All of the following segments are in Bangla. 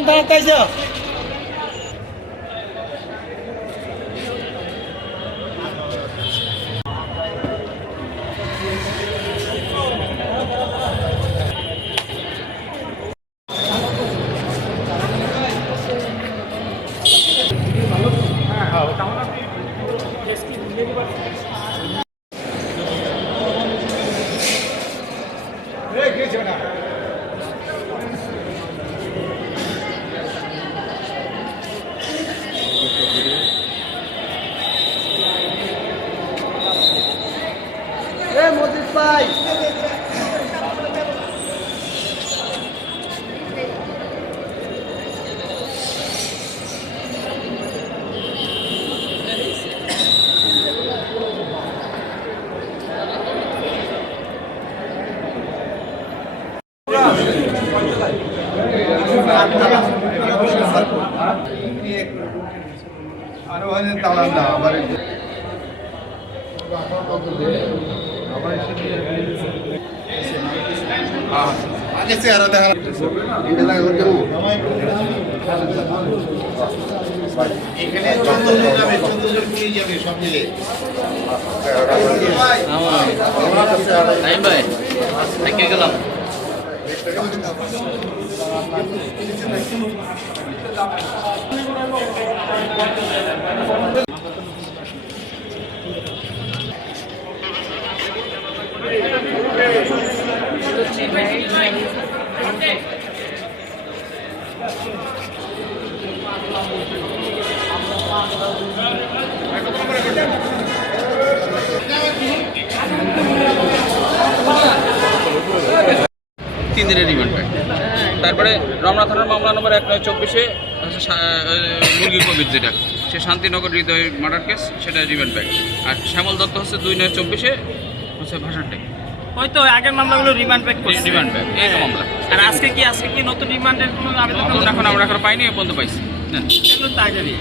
কোন থানা তাইছো? মজিদ ভাই আরো অনেক তাড়া না আবার আগে চেহারা দেখা এখানে 14 জন যাবে, 14 জন নিয়ে যাবে সব মিলে। ভাই থেকে গেলাম। তিন দিনের রিমান্ড পায়। তারপরে রমনা থানার মামলা নম্বর 1924 মুরগি কবির যেটা সে শান্তিনগর হৃদয় মার্ডার কেস, সেটা রিমান্ড পায়। আর শ্যামল দত্ত হচ্ছে 2/9/24 হচ্ছে ভাষাটাই হয়তো আগের মামলাগুলো রিমান্ড ব্যাক করছে। রিমান্ড পায় এই মামলা। আর আজকে কি নতুন রিমান্ডের কোনো আবেদন এখন আমরা এখন পাইনি, এ পর্যন্ত পাইছি। এগুলো তো আগেরই।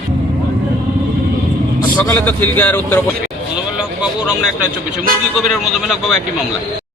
সকালে তো খিলগাঁয়ের উত্তর মজুমুল হক বাবু রমনা 1924 মুরগি কবিরের মজুমুল হক বাবু একই মামলা।